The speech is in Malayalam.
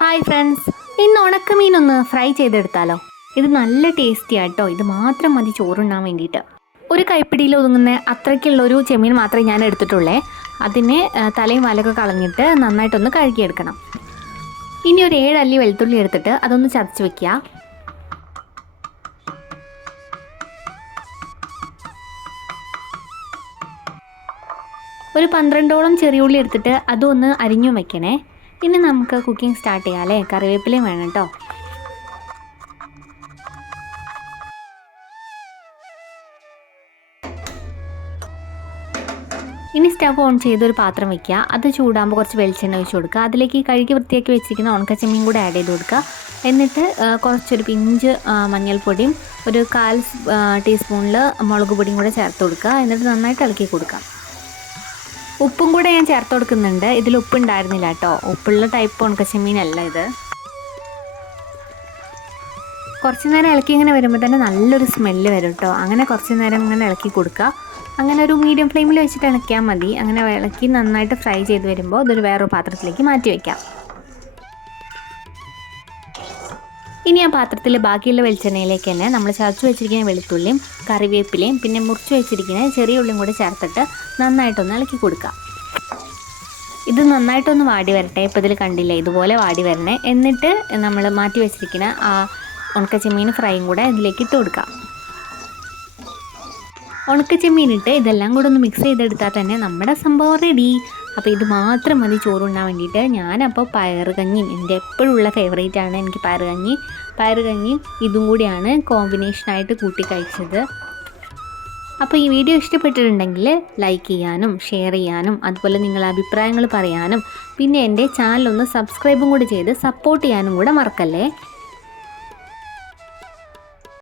ഹായ് ഫ്രണ്ട്സ് ഇന്ന് ഉണക്കമീനൊന്ന് ഫ്രൈ ചെയ്തെടുത്താലോ? ഇത് നല്ല ടേസ്റ്റി ആട്ടോ ഇത് മാത്രം മതി ചോറുണ്ണാൻ വേണ്ടിയിട്ട്. ഒരു കൈപ്പിടിയിൽ ഒതുങ്ങുന്ന അത്രയ്ക്കുള്ളൊരു ചെമ്മീൻ മാത്രമേ ഞാൻ എടുത്തിട്ടുള്ളേ. അതിനെ തലയും വാലൊക്കെ കളഞ്ഞിട്ട് നന്നായിട്ടൊന്ന് കഴുകിയെടുക്കണം. ഇനി ഒരു ഏഴ് അല്ലി വെളുത്തുള്ളി എടുത്തിട്ട് അതൊന്ന് ചതച്ച് വെക്കുക. ഒരു പന്ത്രണ്ടോളം ചെറിയുള്ളി എടുത്തിട്ട് അതൊന്ന് അരിഞ്ഞു വെക്കണേ. ഇനി നമുക്ക് കുക്കിംഗ് സ്റ്റാർട്ട് ചെയ്യാം അല്ലേ? കറിവേപ്പിലയും വേണം കേട്ടോ ഇനി സ്റ്റവ് ഓൺ ചെയ്ത് ഒരു പാത്രം വെക്കുക. അത് ചൂടാകുമ്പോൾ കുറച്ച് വെളിച്ചെണ്ണ ഒഴിച്ച് കൊടുക്കുക. അതിലേക്ക് കഴുകി വൃത്തിയാക്കി വെച്ചിരിക്കുന്ന ഉണക്കച്ചെമ്മീൻ കൂടെ ആഡ് ചെയ്ത് കൊടുക്കുക. എന്നിട്ട് കുറച്ചൊരു പിഞ്ച് മഞ്ഞൾപ്പൊടിയും ഒരു കാൽ ടീസ്പൂണിൽ മുളക് പൊടിയും കൂടെ ചേർത്ത് കൊടുക്കുക. എന്നിട്ട് നന്നായിട്ട് ഇളക്കി കൊടുക്കുക. ഉപ്പും കൂടെ ഞാൻ ചേർത്ത് കൊടുക്കുന്നുണ്ട്. ഇതിൽ ഉപ്പ് ഉണ്ടായിരുന്നില്ല കേട്ടോ. ഉപ്പുള്ള ടൈപ്പ് ഉണക്കച്ചെമ്മീനല്ല ഇത്. കുറച്ച് നേരം ഇളക്കി ഇങ്ങനെ വരുമ്പോൾ തന്നെ നല്ലൊരു സ്മെല്ല് വരും കേട്ടോ അങ്ങനെ കുറച്ച് നേരം ഇങ്ങനെ ഇളക്കി കൊടുക്കുക. അങ്ങനെ ഒരു മീഡിയം ഫ്ലെയിമിൽ വെച്ചിട്ട് ഇളക്കിയാൽ മതി. അങ്ങനെ ഇളക്കി നന്നായിട്ട് ഫ്രൈ ചെയ്ത് വരുമ്പോൾ ഇതൊരു വേറൊരു പാത്രത്തിലേക്ക് മാറ്റി വയ്ക്കാം ഇനി ആ പാത്രത്തിൽ ബാക്കിയുള്ള വെളിച്ചെണ്ണയിലേക്ക് തന്നെ നമ്മൾ ചതച്ച് വെച്ചിരിക്കുന്ന വെളുത്തുള്ളിയും കറിവേപ്പിലയും പിന്നെ മുറിച്ച് വെച്ചിരിക്കുന്ന ചെറിയ ഉള്ളിയും കൂടി ചേർത്തിട്ട് നന്നായിട്ടൊന്ന് ഇളക്കി കൊടുക്കുക. ഇത് നന്നായിട്ടൊന്ന് വാടി വരട്ടെ. ഇപ്പോൾ ഇതിൽ കണ്ടില്ല ഇതുപോലെ വാടി വരണേ. എന്നിട്ട് നമ്മൾ മാറ്റി വെച്ചിരിക്കുന്ന ആ ഉണക്കച്ചെമ്മീൻ ഫ്രൈയും കൂടെ ഇതിലേക്ക് ഇട്ട് കൊടുക്കാം ഉണക്കച്ചെമ്മീൻ ഇട്ട് ഇതെല്ലാം കൂടെ ഒന്ന് മിക്സ് ചെയ്തെടുത്താൽ തന്നെ നമ്മുടെ സംഭവം റെഡി അപ്പോൾ ഇത് മാത്രം മതി ചോറുണ്ണാൻ വേണ്ടിയിട്ട്. ഞാനപ്പോൾ പയറ് കഞ്ഞിയും എന്റെ എപ്പോഴും ഉള്ള ഫേവറേറ്റ് ആണ് എനിക്ക് പയറ് കഞ്ഞി പയറ് കഞ്ഞിയും ഇതും കൂടിയാണ് കോമ്പിനേഷനായിട്ട് കൂട്ടി കഴിച്ചത്. അപ്പോൾ ഈ വീഡിയോ ഇഷ്ടപ്പെട്ടിട്ടുണ്ടെങ്കിൽ ലൈക്ക് ചെയ്യാനും ഷെയർ ചെയ്യാനും അതുപോലെ നിങ്ങളുടെ അഭിപ്രായങ്ങൾ പറയാനും പിന്നെ എന്റെ ചാനലൊന്ന് സബ്സ്ക്രൈബും കൂടി ചെയ്ത് സപ്പോർട്ട് ചെയ്യാനും കൂടെ മറക്കല്ലേ?